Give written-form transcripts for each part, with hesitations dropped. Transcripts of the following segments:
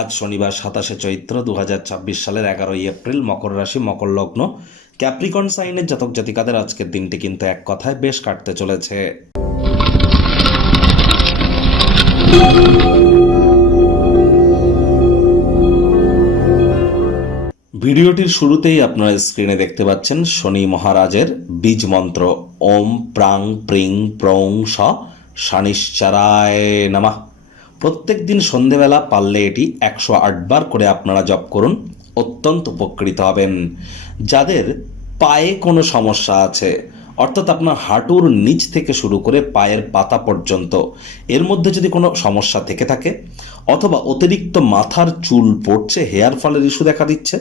আজ শনিবার 27শে চৈত্র 2026 সালের 11ই এপ্রিল, মকর রাশি, মকর লগ্ন, ক্যাপ্রিকন সাইনের জাতক জাতিকাদের আজকের দিনটি কিন্তু এক কথায় বেশ কাটতে চলেছে। ভিডিওটির শুরুতেই আপনারা স্ক্রিনে দেখতে পাচ্ছেন শনি মহারাজের বীজ মন্ত্র ওম প্রাং প্রিং প্রং স শানিশ্চারায় নমঃ। প্রত্যেক দিন সন্ধেবেলা পারলে এটি 108 বার করে আপনারা জপ করুন, অত্যন্ত উপকৃত হবেন। যাদের পায়ে কোনো সমস্যা আছে, অর্থাৎ আপনার হাঁটুর নিচ থেকে শুরু করে পায়ের পাতা পর্যন্ত এর মধ্যে যদি কোনো সমস্যা থেকে থাকে, অথবা অতিরিক্ত মাথার চুল পড়ছে, হেয়ার ফলের ইস্যু দেখা দিচ্ছে,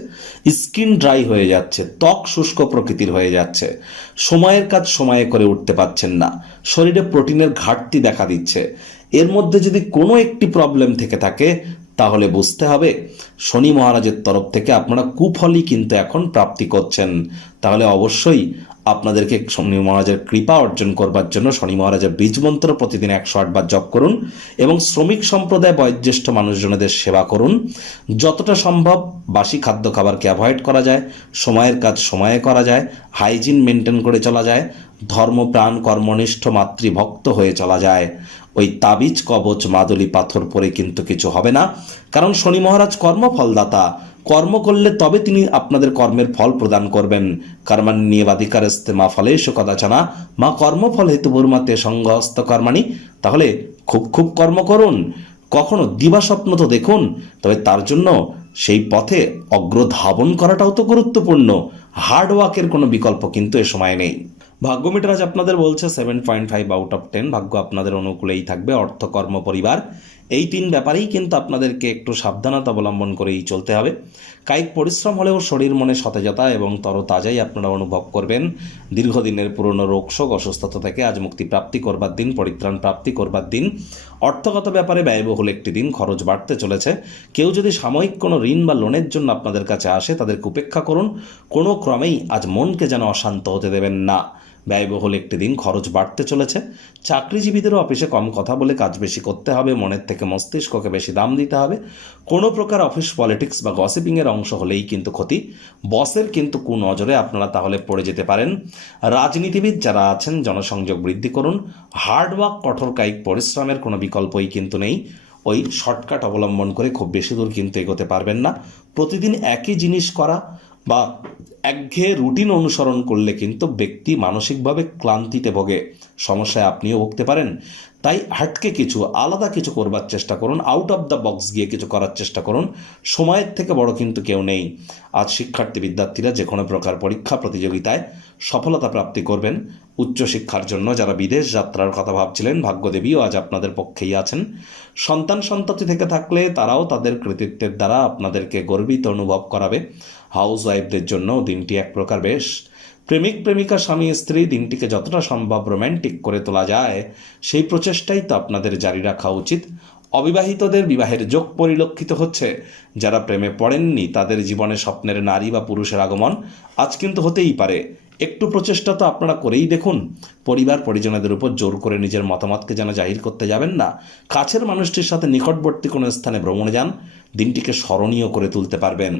স্কিন ড্রাই হয়ে যাচ্ছে, ত্বক শুষ্ক প্রকৃতির হয়ে যাচ্ছে, সময়ের কাজ সময়ে করে উঠতে পারছেন না, শরীরে প্রোটিনের ঘাটতি দেখা দিচ্ছে, এর মধ্যে যদি কোনো একটি প্রবলেম থেকে থাকে, তাহলে বুঝতে হবে শনি মহারাজের তরফ থেকে আপনারা কুফলই কিন্তু এখন প্রাপ্তি করছেন। তাহলে অবশ্যই আপনাদেরকে শনি মহারাজের কৃপা অর্জন করবার জন্য শনি মহারাজের বীজ মন্ত্র প্রতিদিন 108 বার জপ করুন এবং শ্রমিক সম্প্রদায়, বয়োজ্যেষ্ঠ মানুষজনদের সেবা করুন। যতটা সম্ভব বাসি খাদ্য খাবারকে অ্যাভয়েড করা যায়, সময়ের কাজ সময়ে করা যায়, হাইজিন মেনটেন করে চলা যায়, ধর্মপ্রাণ কর্মনিষ্ঠ মাতৃভক্ত হয়ে চলা যায়। ওই তাবিজ কবচ মাদুলি পাথর পরে কিন্তু কিছু হবে না, কারণ শনি মহারাজ কর্মফলদাতা। কর্ম করলে তবে তিনি আপনাদের কর্মের ফল প্রদান করবেন। কর্মান্যেবাধিকারস্তে মা ফলেষু কদাচনা মা কর্মফল হেতু ভূর্মাতে সংঘস্ত কর্মাণি। তাহলে খুব খুব কর্ম করুন, কখনো দিবাস্বপ্ন তো দেখুন, তবে তার জন্য সেই পথে অগ্রধাবন করাটাও তো গুরুত্বপূর্ণ। হার্ড ওয়ার্কের কোনো বিকল্প কিন্তু এ সময় নেই। ভাগ্য মিটার আজ আপনাদের বলছে 7.5 আউট অফ 10। ভাগ্য আপনাদের অনুকূলেই থাকবে। অর্থ, কর্ম, পরিবার, এই 3 ব্যাপারেই কিন্তু আপনাদেরকে একটু সাবধানতা অবলম্বন করেই চলতে হবে। কায়িক পরিশ্রম হলেও শরীর মনে সতেজতা এবং তরতাজাই আপনারা অনুভব করবেন। দীর্ঘদিনের পুরনো রোগশোক, অসুস্থতা থেকে আজ মুক্তি প্রাপ্তি করবার দিন, পরিত্রাণ প্রাপ্তি করবার দিন। অর্থগত ব্যাপারে ব্যয়বহুল একটি দিন, খরচ বাড়তে চলেছে। কেউ যদি সাময়িক কোনো ঋণ বা লোনের জন্য আপনাদের কাছে আসে, তাদেরকে উপেক্ষা করুন। কোনো ক্রমেই আজ মনকে যেন অশান্ত হতে দেবেন না। ব্যয়বহুল একটি দিন, খরচ বাড়তে চলেছে। চাকরিজীবীদেরও অফিসে কম কথা বলে কাজ বেশি করতে হবে, মনের থেকে মস্তিষ্ককে বেশি দাম দিতে হবে। কোনো প্রকার অফিস পলিটিক্স বা গসিপিংয়ের অংশ হলেই কিন্তু ক্ষতি। বসের কিন্তু কুনজরে আপনারা তাহলে পড়ে যেতে পারেন। রাজনীতিবিদ যারা আছেন, জনসংযোগ বৃদ্ধি করুন। হার্ডওয়ার্ক, কঠোর কায়িক পরিশ্রমের কোনো বিকল্পই কিন্তু নেই। ওই শর্টকাট অবলম্বন করে খুব বেশি দূর কিন্তু এগোতে পারবেন না। প্রতিদিন একই জিনিস করা বা একঘেয়ে রুটিন অনুসরণ করলে কিন্তু ব্যক্তি মানসিকভাবে ক্লান্তিতে ভোগে, সমস্যায় আপনিও ভুগতে পারেন। তাই হাটকে কিছু, আলাদা কিছু করবার চেষ্টা করুন। আউট অফ দ্য বক্স গিয়ে কিছু করার চেষ্টা করুন। সময়ের থেকে বড় কিন্তু কেউ নেই। আজ শিক্ষার্থী বিদ্যার্থীরা যে কোনো প্রকার পরীক্ষা প্রতিযোগিতায় সফলতা প্রাপ্তি করবেন। উচ্চশিক্ষার জন্য যারা বিদেশ যাত্রার কথা ভাবছিলেন, ভাগ্যদেবীও আজ আপনাদের পক্ষেই আছেন। সন্তান সন্ততি থেকে থাকলে তারাও তাদের কৃতিত্বের দ্বারা আপনাদেরকে গর্বিত অনুভব করাবে। হাউস ওয়াইফদের জন্য দিনটি এক প্রকার বেশ। প্রেমিক প্রেমিকা, স্বামী স্ত্রী, দিনটিকে যতটা সম্ভব রোম্যান্টিক করে তোলা যায় সেই প্রচেষ্টাই তো আপনাদের জারি রাখা উচিত। অবিবাহিতদের বিবাহের যোগ পরিলক্ষিত হচ্ছে। যারা প্রেমে পড়েননি তাদের জীবনে স্বপ্নের নারী বা পুরুষের আগমন আজ কিন্তু হতেই পারে। একটু প্রচেষ্টা তো আপনারা করেই দেখুন। পরিবার পরিজনদের উপর জোর করে নিজের মতামতকে যেন জাহির করতে যাবেন না। কাছের মানুষটির সাথে নিকটবর্তী কোনো স্থানে ভ্রমণে যান, দিনটিকে স্মরণীয় করে তুলতে পারবেন।